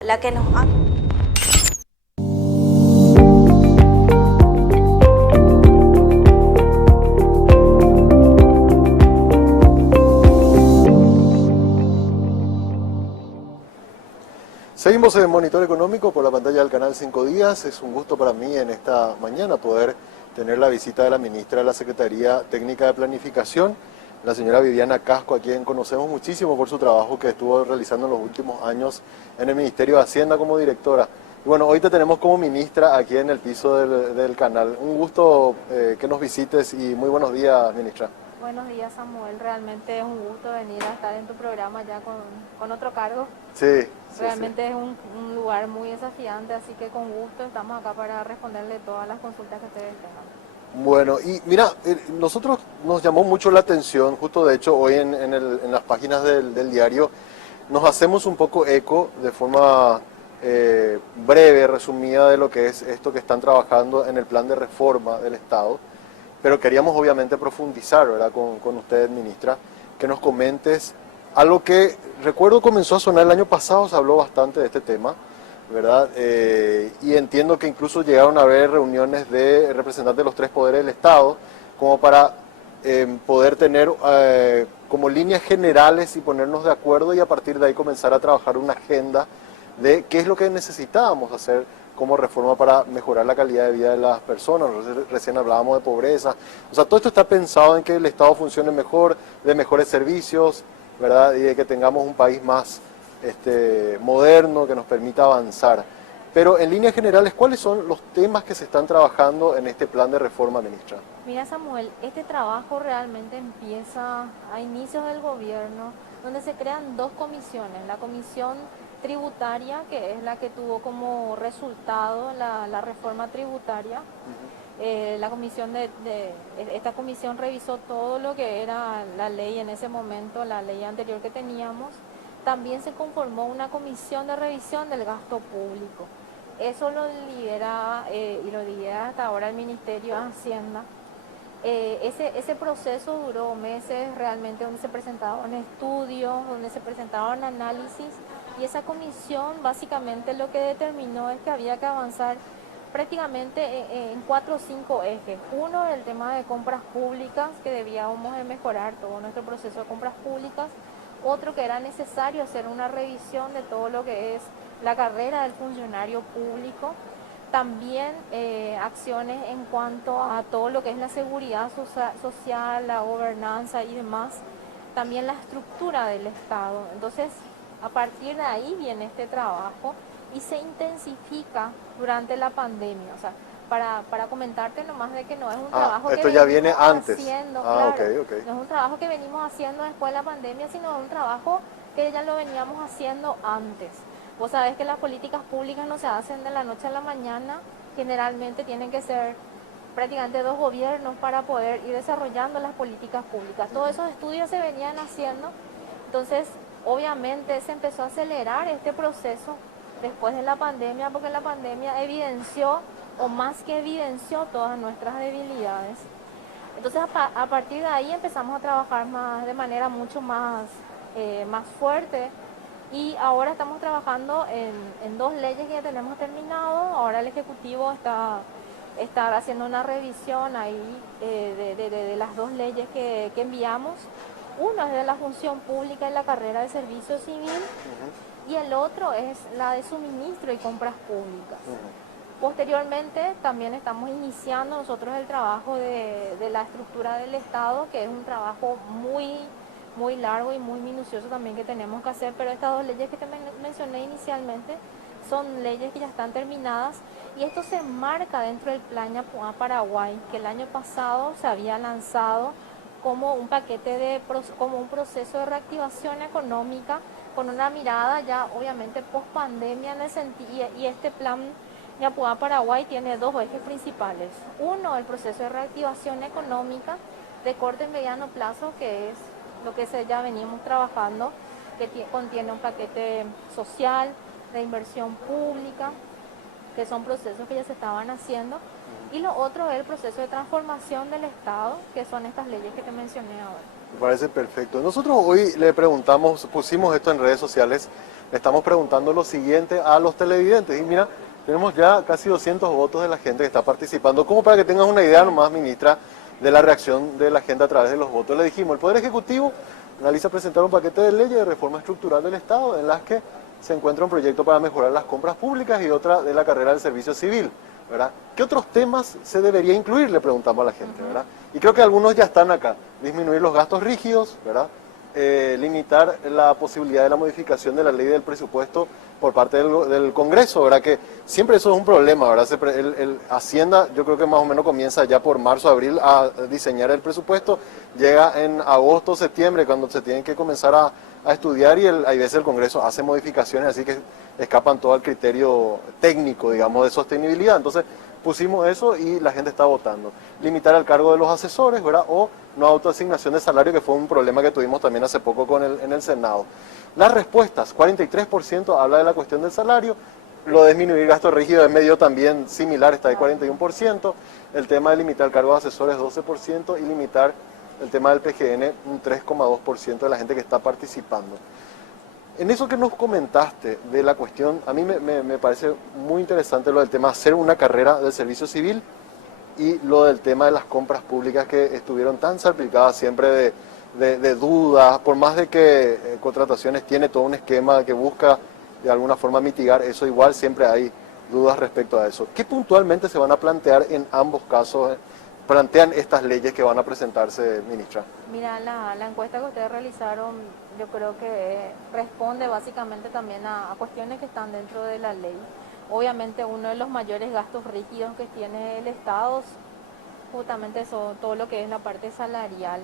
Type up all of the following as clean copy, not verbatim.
La que nos ha... Seguimos en Monitor Económico por la pantalla del canal 5 Días. Es un gusto para mí en esta mañana poder tener la visita de la ministra de la Secretaría Técnica de Planificación, la señora Viviana Casco, a quien conocemos muchísimo por su trabajo que estuvo realizando en los últimos años en el Ministerio de Hacienda como directora. Y bueno, hoy te tenemos como ministra aquí en el piso del canal. Un gusto que nos visites y muy buenos días, ministra. Buenos días, Samuel. Realmente es un gusto venir a estar en tu programa ya con otro cargo. Sí, Realmente es un lugar muy desafiante, así que con gusto estamos acá para responderle todas las consultas que ustedes tengan. Bueno, y mira, nosotros nos llamó mucho la atención, justo de hecho hoy en las páginas del diario, nos hacemos un poco eco de forma breve, resumida de lo que es esto que están trabajando en el plan de reforma del Estado, pero queríamos obviamente profundizar, ¿verdad?, con usted, ministra, que nos comentes algo que recuerdo comenzó a sonar el año pasado, se habló bastante de este tema, ¿verdad? Y entiendo que incluso llegaron a haber reuniones de representantes de los tres poderes del Estado, como para poder tener como líneas generales y ponernos de acuerdo y a partir de ahí comenzar a trabajar una agenda de qué es lo que necesitábamos hacer como reforma para mejorar la calidad de vida de las personas. Recién hablábamos de pobreza. O sea, todo esto está pensado en que el Estado funcione mejor, de mejores servicios, ¿verdad? Y de que tengamos un país más moderno, que nos permita avanzar. Pero en líneas generales, ¿cuáles son los temas que se están trabajando en este plan de reforma, ministra? Mira, Samuel, este trabajo realmente empieza a inicios del gobierno, donde se crean dos comisiones. La comisión tributaria, que es la que tuvo como resultado la reforma tributaria. Esta comisión revisó todo lo que era la ley en ese momento, la ley anterior que teníamos. También se conformó una comisión de revisión del gasto público. Eso lo lidera y lo lidera hasta ahora el Ministerio de Hacienda. Ese proceso duró meses realmente, donde se presentaban estudios, donde se presentaban análisis, y esa comisión básicamente lo que determinó es que había que avanzar prácticamente en 4 o 5 ejes. Uno, el tema de compras públicas, que debíamos de mejorar todo nuestro proceso de compras públicas. Otro, que era necesario hacer una revisión de todo lo que es la carrera del funcionario público. También acciones en cuanto a todo lo que es la seguridad social, la gobernanza y demás. También la estructura del Estado. Entonces, a partir de ahí viene este trabajo y se intensifica durante la pandemia. O sea, para comentarte nomás de que no es un trabajo Esto que ya viene venimos antes. haciendo, Ok, claro, ok. no es un trabajo que venimos haciendo después de la pandemia, sino es un trabajo que ya lo veníamos haciendo antes. Vos sabés que las políticas públicas no se hacen de la noche a la mañana, generalmente tienen que ser prácticamente 2 gobiernos para poder ir desarrollando las políticas públicas. Todos esos estudios se venían haciendo, entonces obviamente se empezó a acelerar este proceso después de la pandemia, porque la pandemia evidenció, o más que evidenció, todas nuestras debilidades. Entonces a partir de ahí empezamos a trabajar de manera mucho más fuerte. Y ahora estamos trabajando en 2 leyes que ya tenemos terminado. Ahora el Ejecutivo está haciendo una revisión ahí de las 2 leyes que enviamos. Uno es de la función pública y la carrera de servicio civil, y el otro es la de suministro y compras públicas. Posteriormente también estamos iniciando nosotros el trabajo de la estructura del Estado, que es un trabajo muy largo y muy minucioso también que tenemos que hacer, pero estas 2 leyes que te mencioné inicialmente son leyes que ya están terminadas, y esto se enmarca dentro del Plan Yapuá Paraguay, que el año pasado se había lanzado como un como un proceso de reactivación económica, con una mirada ya obviamente post pandemia en el sentido, y este plan Yapuá Paraguay tiene 2 ejes principales. Uno, el proceso de reactivación económica de corto y mediano plazo, que es lo que ya venimos trabajando, que contiene un paquete social, de inversión pública, que son procesos que ya se estaban haciendo. Y lo otro es el proceso de transformación del Estado, que son estas leyes que te mencioné ahora. Me parece perfecto. Nosotros hoy le preguntamos, pusimos esto en redes sociales, le estamos preguntando lo siguiente a los televidentes. Y mira, tenemos ya casi 200 votos de la gente que está participando. Como para que tengas una idea nomás, ministra, de la reacción de la gente a través de los votos. Le dijimos, el Poder Ejecutivo analiza presentar un paquete de leyes de reforma estructural del Estado en las que se encuentra un proyecto para mejorar las compras públicas y otra de la carrera del servicio civil, ¿verdad? ¿Qué otros temas se debería incluir? Le preguntamos a la gente, ¿verdad? Y creo que algunos ya están acá. Disminuir los gastos rígidos, ¿verdad? Limitar la posibilidad de la modificación de la ley del presupuesto por parte del Congreso, ¿verdad? Que siempre eso es un problema, ¿verdad? Hacienda, yo creo que más o menos comienza ya por marzo, abril a diseñar el presupuesto, llega en agosto, septiembre, cuando se tienen que comenzar a estudiar y hay veces el Congreso hace modificaciones, así que escapan todo al criterio técnico, digamos, de sostenibilidad. Entonces, pusimos eso y la gente está votando. Limitar el cargo de los asesores, ¿verdad? O no autoasignación de salario, que fue un problema que tuvimos también hace poco en el Senado. Las respuestas, 43% habla de la cuestión del salario, lo de disminuir gasto rígido es medio también similar, está de 41%, el tema de limitar el cargo de asesores 12% y limitar el tema del PGN un 3,2% de la gente que está participando. En eso que nos comentaste de la cuestión, a mí me parece muy interesante lo del tema de hacer una carrera del servicio civil y lo del tema de las compras públicas que estuvieron tan salpicadas siempre de dudas, por más de que Contrataciones tiene todo un esquema que busca de alguna forma mitigar eso, igual siempre hay dudas respecto a eso. ¿Qué puntualmente se van a plantear en ambos casos? Plantean estas leyes que van a presentarse, ministra. Mira, la encuesta que ustedes realizaron, yo creo que responde básicamente también a cuestiones que están dentro de la ley. Obviamente uno de los mayores gastos rígidos que tiene el Estado, justamente eso, todo lo que es la parte salarial.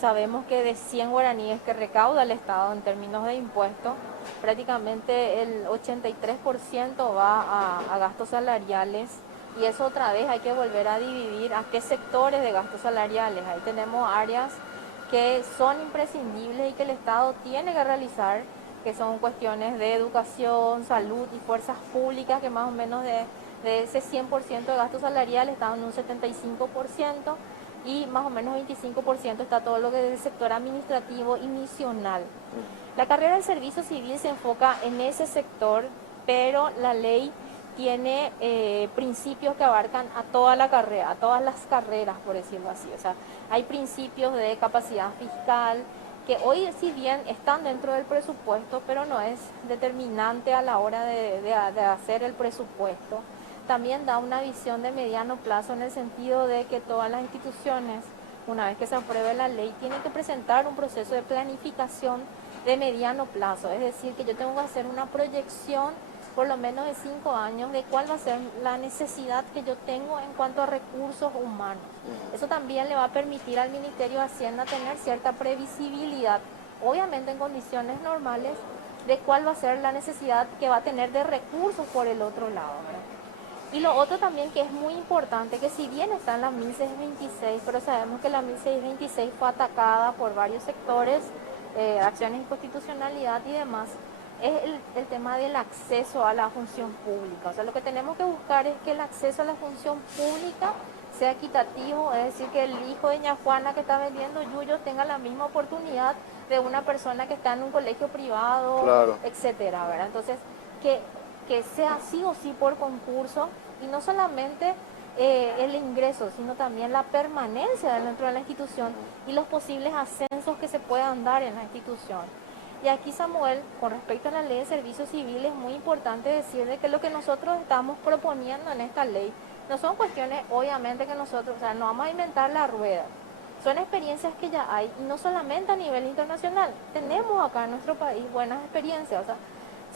Sabemos que de 100 guaraníes que recauda el Estado en términos de impuestos, prácticamente el 83% va a gastos salariales. Y eso otra vez hay que volver a dividir a qué sectores de gastos salariales. Ahí tenemos áreas que son imprescindibles y que el Estado tiene que realizar, que son cuestiones de educación, salud y fuerzas públicas, que más o menos de ese 100% de gastos salariales están en un 75% y más o menos 25% está todo lo que es el sector administrativo y misional. La carrera del servicio civil se enfoca en ese sector, pero la ley tiene principios que abarcan a toda la carrera, a todas las carreras, por decirlo así. O sea, hay principios de capacidad fiscal que hoy, si bien están dentro del presupuesto, pero no es determinante a la hora de hacer el presupuesto. También da una visión de mediano plazo en el sentido de que todas las instituciones, una vez que se apruebe la ley, tienen que presentar un proceso de planificación de mediano plazo. Es decir, que yo tengo que hacer una proyección por lo menos de 5 años de cuál va a ser la necesidad que yo tengo en cuanto a recursos humanos. Eso también le va a permitir al Ministerio de Hacienda tener cierta previsibilidad, obviamente en condiciones normales, de cuál va a ser la necesidad que va a tener de recursos por el otro lado, ¿verdad? Y lo otro también que es muy importante, que si bien está en la 1626, pero sabemos que la 1626 fue atacada por varios sectores, acciones de inconstitucionalidad y demás, es el tema del acceso a la función pública. O sea, lo que tenemos que buscar es que el acceso a la función pública sea equitativo, es decir, que el hijo de ña Juana que está vendiendo yuyo tenga la misma oportunidad de una persona que está en un colegio privado, claro, etcétera, ¿verdad? Entonces, que sea sí o sí por concurso y no solamente el ingreso, sino también la permanencia dentro de la institución y los posibles ascensos que se puedan dar en la institución. Y aquí, Samuel, con respecto a la ley de servicio civil, es muy importante decir de que lo que nosotros estamos proponiendo en esta ley no son cuestiones, obviamente, que nosotros, o sea, no vamos a inventar la rueda. Son experiencias que ya hay, y no solamente a nivel internacional. Tenemos acá en nuestro país buenas experiencias. O sea,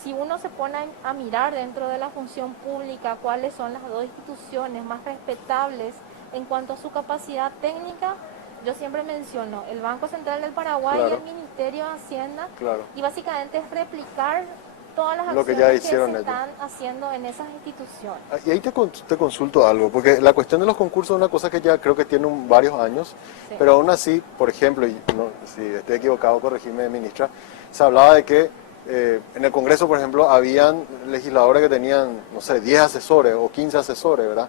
si uno se pone a mirar dentro de la función pública cuáles son las dos instituciones más respetables en cuanto a su capacidad técnica, yo siempre menciono el Banco Central del Paraguay, claro, y el Ministerio de Hacienda, claro, y básicamente es replicar todas las acciones que se están haciendo en esas instituciones. Y ahí te consulto algo, porque la cuestión de los concursos es una cosa que ya creo que tiene varios años, sí, pero aún así, por ejemplo, y no, si estoy equivocado, corregime, ministra, se hablaba de que en el Congreso, por ejemplo, habían legisladores que tenían, no sé, 10 asesores o 15 asesores, ¿verdad?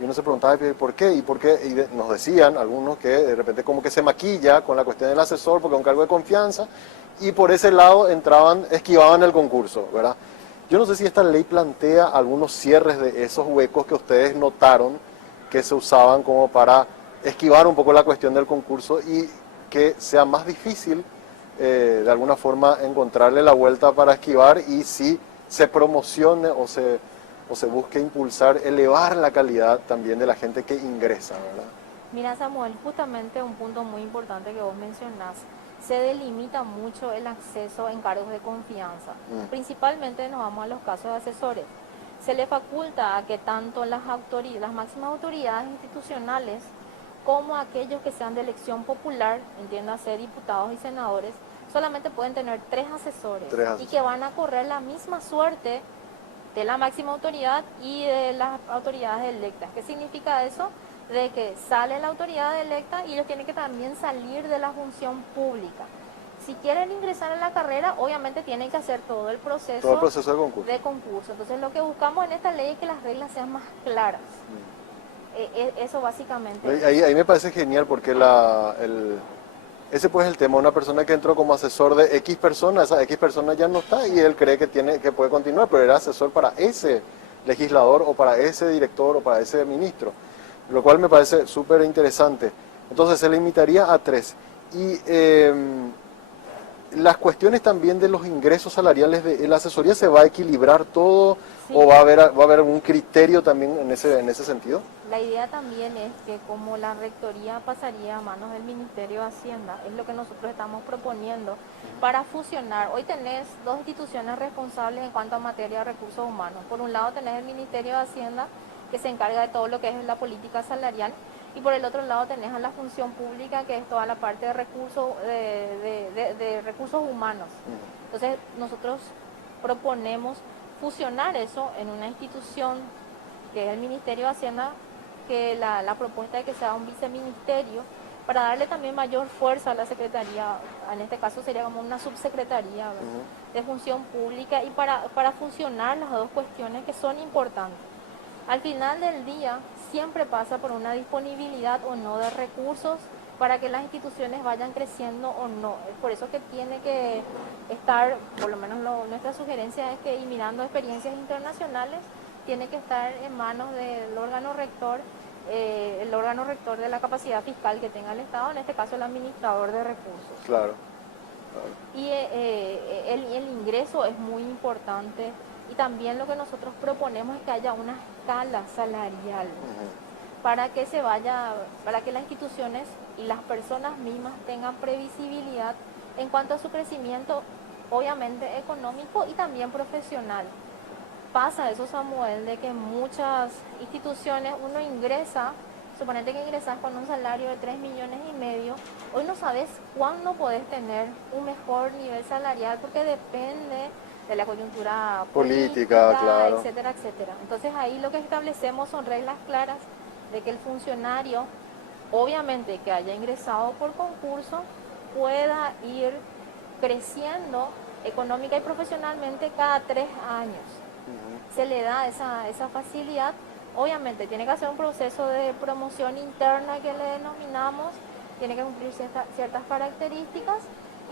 Y uno se preguntaba, ¿por qué? ¿Y por qué? Y nos decían algunos que de repente como que se maquilla con la cuestión del asesor porque es un cargo de confianza, y por ese lado esquivaban el concurso, ¿verdad? Yo no sé si esta ley plantea algunos cierres de esos huecos que ustedes notaron que se usaban como para esquivar un poco la cuestión del concurso y que sea más difícil de alguna forma encontrarle la vuelta para esquivar, y si se promocione o se busque impulsar, elevar la calidad también de la gente que ingresa, ¿verdad? Mira, Samuel, justamente un punto muy importante que vos mencionás, se delimita mucho el acceso en cargos de confianza. Principalmente nos vamos a los casos de asesores. Se le faculta a que tanto las máximas autoridades institucionales como aquellos que sean de elección popular, entiéndase diputados y senadores, solamente pueden tener 3 asesores y que van a correr la misma suerte de la máxima autoridad y de las autoridades electas. ¿Qué significa eso? De que sale la autoridad electa y ellos tienen que también salir de la función pública. Si quieren ingresar a la carrera, obviamente tienen que hacer todo el proceso de concurso. Entonces lo que buscamos en esta ley es que las reglas sean más claras. Eso básicamente. Ahí me parece genial porque ese pues es el tema. Una persona que entró como asesor de X persona, esa X persona ya no está y él cree que puede continuar, pero era asesor para ese legislador o para ese director o para ese ministro, lo cual me parece súper interesante. Entonces se limitaría a 3. Y las cuestiones también de los ingresos salariales de la asesoría, ¿se va a equilibrar todo? Sí. ¿O va a haber algún criterio también en ese sentido? La idea también es que como la rectoría pasaría a manos del Ministerio de Hacienda, es lo que nosotros estamos proponiendo para fusionar. Hoy tenés 2 instituciones responsables en cuanto a materia de recursos humanos. Por un lado tenés el Ministerio de Hacienda, que se encarga de todo lo que es la política salarial, y por el otro lado tenés a la función pública, que es toda la parte de recursos, de recursos humanos. Entonces nosotros proponemos fusionar eso en una institución que es el Ministerio de Hacienda, que la propuesta de que sea un viceministerio, para darle también mayor fuerza a la Secretaría, en este caso sería como una subsecretaría de función pública, y para funcionar las 2 cuestiones que son importantes. Al final del día siempre pasa por una disponibilidad o no de recursos para que las instituciones vayan creciendo o no. Es por eso que tiene que estar, por lo menos nuestra sugerencia es que, y mirando experiencias internacionales, tiene que estar en manos del órgano rector, el órgano rector de la capacidad fiscal que tenga el Estado, en este caso el administrador de recursos. Claro. Y el ingreso es muy importante, y también lo que nosotros proponemos es que haya una escala salarial para que para que las instituciones y las personas mismas tengan previsibilidad en cuanto a su crecimiento, obviamente económico y también profesional. Pasa eso, Samuel, de que en muchas instituciones uno ingresa, suponete que ingresas con un salario de 3,5 millones, hoy no sabes cuándo podés tener un mejor nivel salarial porque depende de la coyuntura política, claro, etcétera, etcétera. Entonces ahí lo que establecemos son reglas claras de que el funcionario, obviamente que haya ingresado por concurso, pueda ir creciendo económica y profesionalmente cada 3 años. Se le da esa facilidad. Obviamente tiene que hacer un proceso de promoción interna que le denominamos, tiene que cumplir ciertas características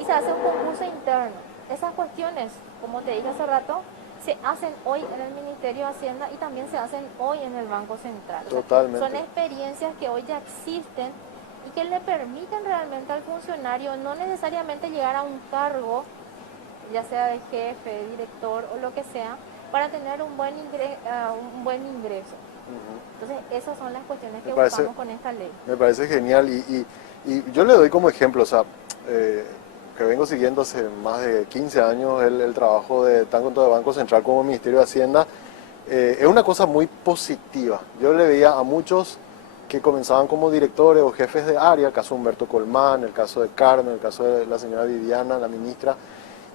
y se hace un concurso interno. Esas cuestiones, como te dije hace rato, se hacen hoy en el Ministerio de Hacienda y también se hacen hoy en el Banco Central. Totalmente. Son experiencias que hoy ya existen y que le permiten realmente al funcionario no necesariamente llegar a un cargo, ya sea de jefe, director o lo que sea, para tener un buen ingreso. Entonces esas son las cuestiones que buscamos con esta ley. Me parece genial y yo le doy como ejemplo, o sea, que vengo siguiendo hace más de 15 años el trabajo tanto de Banco Central como Ministerio de Hacienda. Es una cosa muy positiva. Yo le veía a muchos que comenzaban como directores o jefes de área, el caso de Humberto Colmán, el caso de Carmen, el caso de la señora Viviana, la ministra,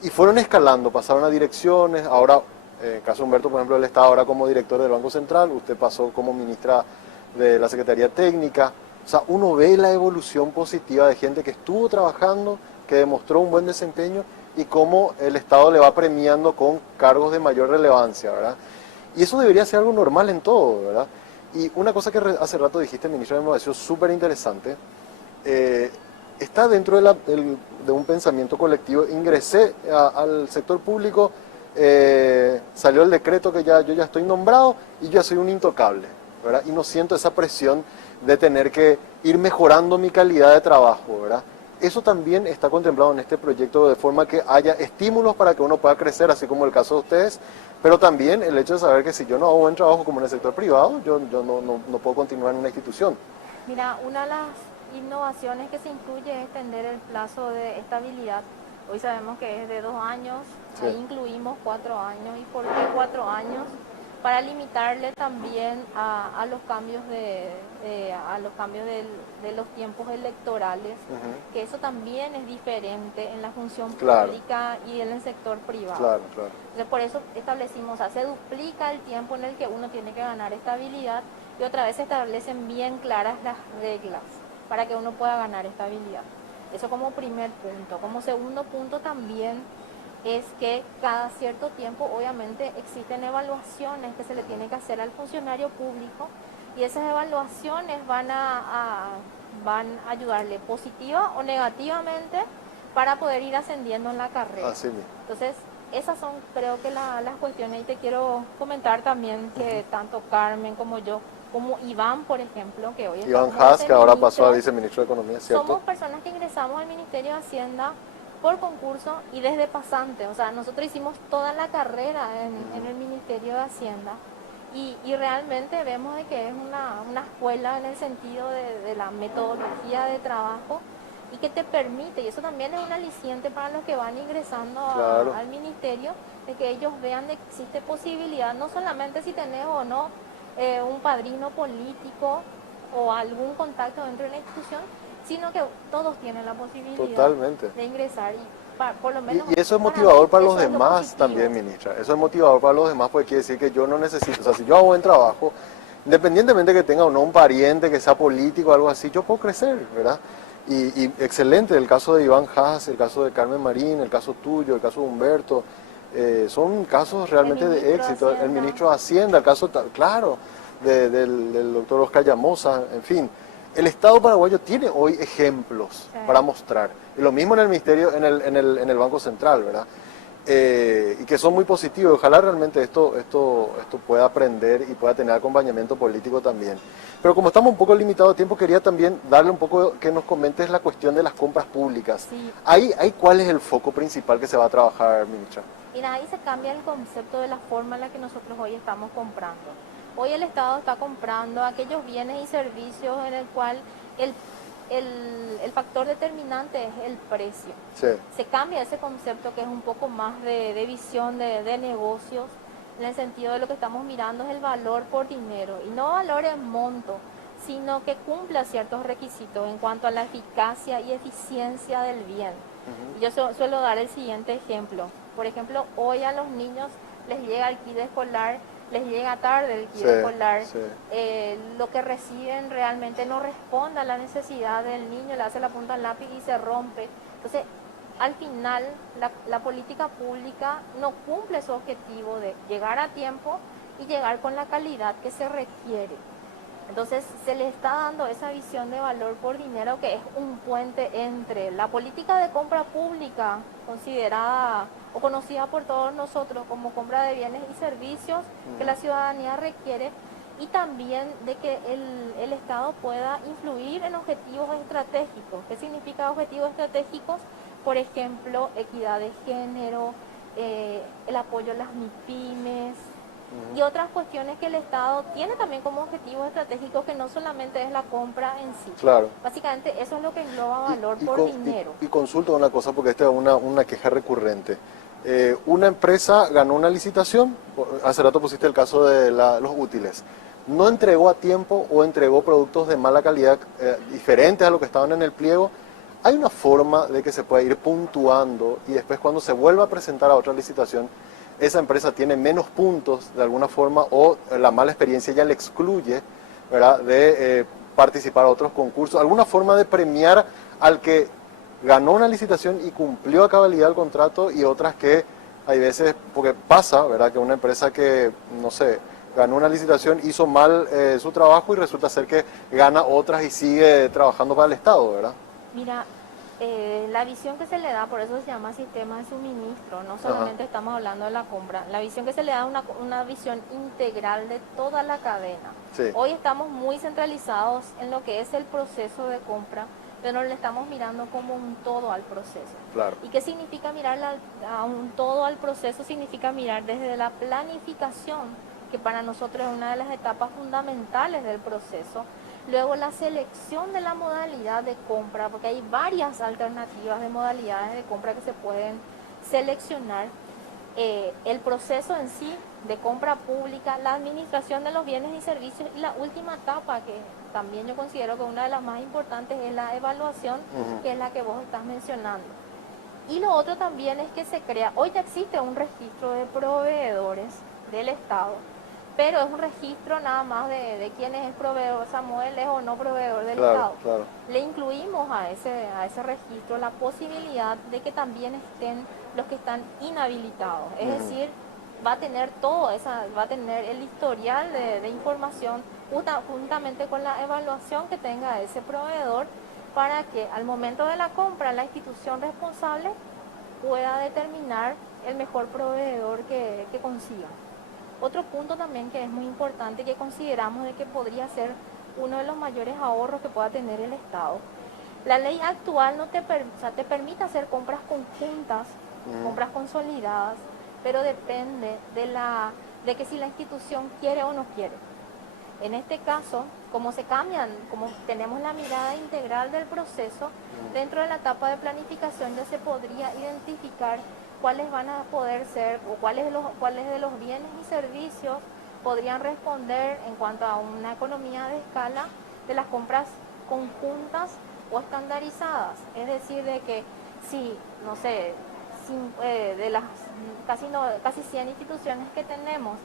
y fueron escalando, pasaron a direcciones. Ahora, en el caso de Humberto, por ejemplo, él está ahora como director del Banco Central, usted pasó como ministra de la Secretaría Técnica. O sea, uno ve la evolución positiva de gente que estuvo trabajando, que demostró un buen desempeño y cómo el Estado le va premiando con cargos de mayor relevancia, ¿verdad? Y eso debería ser algo normal en todo, ¿verdad? Y una cosa que hace rato dijiste, ministro, me pareció súper interesante. Está dentro de un pensamiento colectivo. Ingresé al sector público, salió el decreto que yo ya estoy nombrado y yo ya soy un intocable, ¿verdad? Y no siento esa presión de tener que ir mejorando mi calidad de trabajo, ¿verdad? Eso también está contemplado en este proyecto de forma que haya estímulos para que uno pueda crecer, así como el caso de ustedes, pero también el hecho de saber que si yo no hago buen trabajo como en el sector privado, yo no puedo continuar en una institución. Mira, una de las innovaciones que se incluye es extender el plazo de estabilidad. Hoy sabemos que es de 2 años, Sí. ahí incluimos 4 años. ¿Y por qué 4 años? Para limitarle también a los cambios de los tiempos electorales, Ujú. que eso también es diferente en la función Claro. pública y en el sector privado. Claro, claro. Entonces, por eso establecimos, o sea, se duplica el tiempo en el que uno tiene que ganar estabilidad y otra vez se establecen bien claras las reglas para que uno pueda ganar estabilidad. Eso como primer punto. Como segundo punto también es que cada cierto tiempo obviamente existen evaluaciones que se le tiene que hacer al funcionario público y esas evaluaciones van a ayudarle positiva o negativamente para poder ir ascendiendo en la carrera. Así mismo. Entonces, esas son creo que las cuestiones y te quiero comentar también que tanto Carmen como yo, como Iván, por ejemplo, que hoy Iván estamos Haas, que ahora pasó a viceministro, viceministro de Economía, ¿cierto? somos personas que ingresamos al Ministerio de Hacienda por concurso y desde pasante. O sea, nosotros hicimos toda la carrera en el Ministerio de Hacienda y realmente vemos de que es una escuela en el sentido de la metodología de trabajo y que te permite, y eso también es un aliciente para los que van ingresando Claro. al ministerio, de que ellos vean de que existe posibilidad, no solamente si tenés o no un padrino político o algún contacto dentro de la institución, sino que todos tienen la posibilidad Totalmente. de ingresar y por lo menos Y eso es para motivador mí, para los eso es lo demás positivo. también, ministra. Eso es motivador para los demás porque quiere decir que yo no necesito, o sea, si yo hago buen trabajo, independientemente que tenga o no un pariente que sea político o algo así, yo puedo crecer, ¿verdad? Y excelente, el caso de Iván Haas, el caso de Carmen Marín, el caso tuyo, el caso de Humberto, son casos realmente El de ministro de éxito. El Hacienda. ministro de Hacienda, el caso, claro, del doctor Oscar Llamosa, en fin. El Estado paraguayo tiene hoy ejemplos Sí. para mostrar. Y lo mismo en el Ministerio, en el Banco Central, ¿verdad? Y que son muy positivos. Ojalá realmente esto pueda aprender y pueda tener acompañamiento político también. Pero como estamos un poco limitados de tiempo, quería también darle un poco que nos comentes la cuestión de las compras públicas. Sí. Ahí ¿cuál es el foco principal que se va a trabajar, ministra? Mira, ahí se cambia el concepto de la forma en la que nosotros hoy estamos comprando. Hoy el Estado está comprando aquellos bienes y servicios en el cual el factor determinante es el precio. Sí. Se cambia ese concepto que es un poco más de visión de negocios, en el sentido de lo que estamos mirando es el valor por dinero, y no valor en monto, sino que cumpla ciertos requisitos en cuanto a la eficacia y eficiencia del bien. Yo suelo dar el siguiente ejemplo. Por ejemplo, hoy a los niños les llega el kit escolar, les llega tarde el kit Sí, escolar, sí. lo que reciben realmente no responde a la necesidad del niño, le hace la punta al lápiz y se rompe. Entonces, al final, la política pública no cumple su objetivo de llegar a tiempo y llegar con la calidad que se requiere. Entonces se le está dando esa visión de valor por dinero que es un puente entre la política de compra pública, considerada o conocida por todos nosotros como compra de bienes y servicios que la ciudadanía requiere, y también de que el Estado pueda influir en objetivos estratégicos. ¿Qué significa objetivos estratégicos? Por ejemplo, equidad de género, el apoyo a las MIPYMES, y otras cuestiones que el Estado tiene también como objetivos estratégicos, que no solamente es la compra en sí. Claro. Básicamente eso es lo que engloba valor por dinero. Y consulto una cosa, porque esta es una queja recurrente. Una empresa ganó una licitación, hace rato pusiste el caso de los útiles, no entregó a tiempo o entregó productos de mala calidad diferentes a lo que estaban en el pliego. ¿Hay una forma de que se pueda ir puntuando y después cuando se vuelva a presentar a otra licitación, esa empresa tiene menos puntos de alguna forma o la mala experiencia ya le excluye, ¿verdad?, de participar a otros concursos? ¿Alguna forma de premiar al que ganó una licitación y cumplió a cabalidad el contrato, y otras que hay veces, porque pasa, ¿verdad?, que una empresa que, no sé, ganó una licitación, hizo mal su trabajo y resulta ser que gana otras y sigue trabajando para el Estado, ¿verdad? Mira, la visión que se le da, por eso se llama sistema de suministro, no solamente estamos hablando de la compra, la visión que se le da es una visión integral de toda la cadena. Sí. Hoy estamos muy centralizados en lo que es el proceso de compra, pero le estamos mirando como un todo al proceso. Claro. ¿Y qué significa mirar a un todo al proceso? Significa mirar desde la planificación, que para nosotros es una de las etapas fundamentales del proceso. Luego la selección de la modalidad de compra, porque hay varias alternativas de modalidades de compra que se pueden seleccionar. El proceso en sí de compra pública, la administración de los bienes y servicios y la última etapa que también yo considero que una de las más importantes es la evaluación, que es la que vos estás mencionando. Y lo otro también es que se crea, hoy ya existe un registro de proveedores del Estado, pero es un registro nada más de quién es el proveedor. Samuel es o no proveedor del Estado. Claro. Le incluimos a ese registro la posibilidad de que también estén los que están inhabilitados. Es decir, va a tener va a tener el historial de información juntamente con la evaluación que tenga ese proveedor, para que al momento de la compra la institución responsable pueda determinar el mejor proveedor que consiga. Otro punto también que es muy importante, que consideramos de que podría ser uno de los mayores ahorros que pueda tener el Estado. La ley actual no te permite hacer compras conjuntas, compras consolidadas, pero depende de que si la institución quiere o no quiere. En este caso, como tenemos la mirada integral del proceso, dentro de la etapa de planificación ya se podría identificar cuáles van a poder ser o cuáles de los bienes y servicios podrían responder en cuanto a una economía de escala de las compras conjuntas o estandarizadas. Es decir, de que si, no sé, de las casi 100 instituciones que tenemos,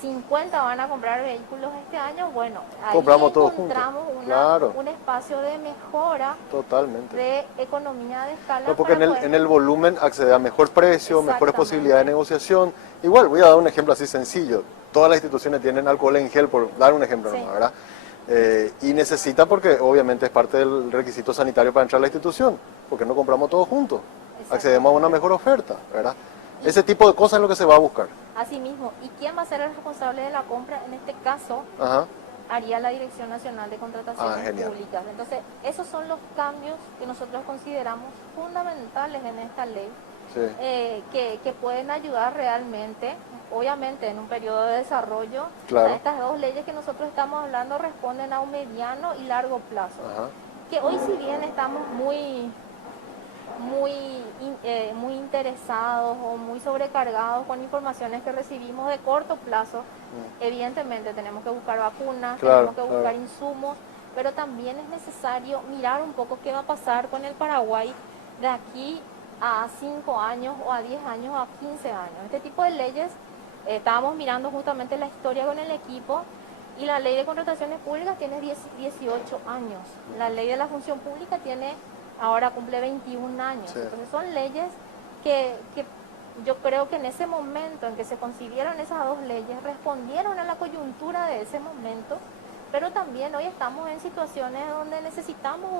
50 van a comprar vehículos este año, bueno, ahí compramos encontramos claro, un espacio de mejora, totalmente, de economía de escala. No, porque en el volumen accede a mejor precio, mejores posibilidades de negociación. Igual, voy a dar un ejemplo así sencillo. Todas las instituciones tienen alcohol en gel, por dar un ejemplo, ¿no? ¿Verdad? Y necesitan, porque obviamente es parte del requisito sanitario para entrar a la institución, porque no compramos todos juntos, accedemos a una mejor oferta, ¿verdad? Ese tipo de cosas es lo que se va a buscar. Así mismo. ¿Y quién va a ser el responsable de la compra? En este caso, haría la Dirección Nacional de Contrataciones Públicas. Entonces, esos son los cambios que nosotros consideramos fundamentales en esta ley, que pueden ayudar realmente, obviamente en un periodo de desarrollo. Claro. Estas dos leyes que nosotros estamos hablando responden a un mediano y largo plazo. Que hoy, si bien estamos muy interesados o muy sobrecargados con informaciones que recibimos de corto plazo, evidentemente tenemos que buscar vacunas, tenemos que buscar insumos, pero también es necesario mirar un poco qué va a pasar con el Paraguay de aquí a 5 años o a 10 años o a 15 años. Este tipo de leyes, estábamos mirando justamente la historia con el equipo, y la ley de contrataciones públicas tiene 18 años, la ley de la función pública ahora cumple 21 años. Entonces son leyes que yo creo que en ese momento en que se concibieron esas dos leyes, respondieron a la coyuntura de ese momento, pero también hoy estamos en situaciones donde necesitamos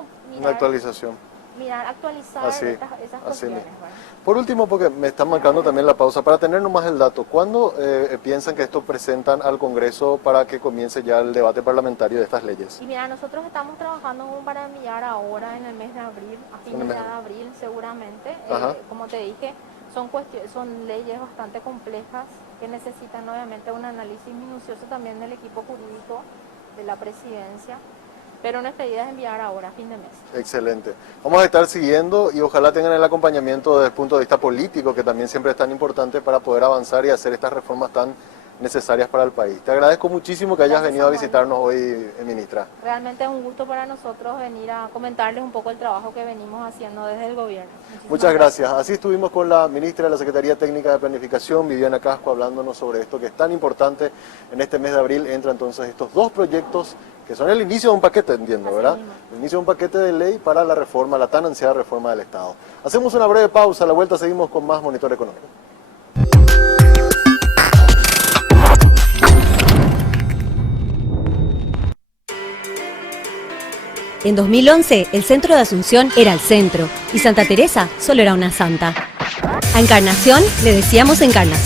actualizar esas cuestiones. Bueno. Por último, porque me están marcando también la pausa, para tener nomás el dato, ¿cuándo piensan que esto presentan al Congreso para que comience ya el debate parlamentario de estas leyes? Y mira, nosotros estamos trabajando para enviar ahora en el mes de abril, a fines de abril seguramente. Como te dije, son leyes bastante complejas que necesitan obviamente un análisis minucioso también del equipo jurídico de la presidencia. Pero nuestra idea es enviar ahora, a fin de mes. Excelente. Vamos a estar siguiendo y ojalá tengan el acompañamiento desde el punto de vista político, que también siempre es tan importante para poder avanzar y hacer estas reformas tan necesarias para el país. Te agradezco muchísimo que hayas venido a visitarnos hoy, ministra. Realmente es un gusto para nosotros venir a comentarles un poco el trabajo que venimos haciendo desde el gobierno. Muchas gracias. Así estuvimos con la ministra de la Secretaría Técnica de Planificación, Viviana Casco, hablándonos sobre esto que es tan importante. En este mes de abril entran entonces estos dos proyectos que son el inicio de un paquete, entiendo, ¿verdad? El inicio de un paquete de ley para la reforma, la tan ansiada reforma del Estado. Hacemos una breve pausa, a la vuelta seguimos con más Monitor Económico. En 2011, el centro de Asunción era el centro y Santa Teresa solo era una santa. A Encarnación le decíamos Encarnación.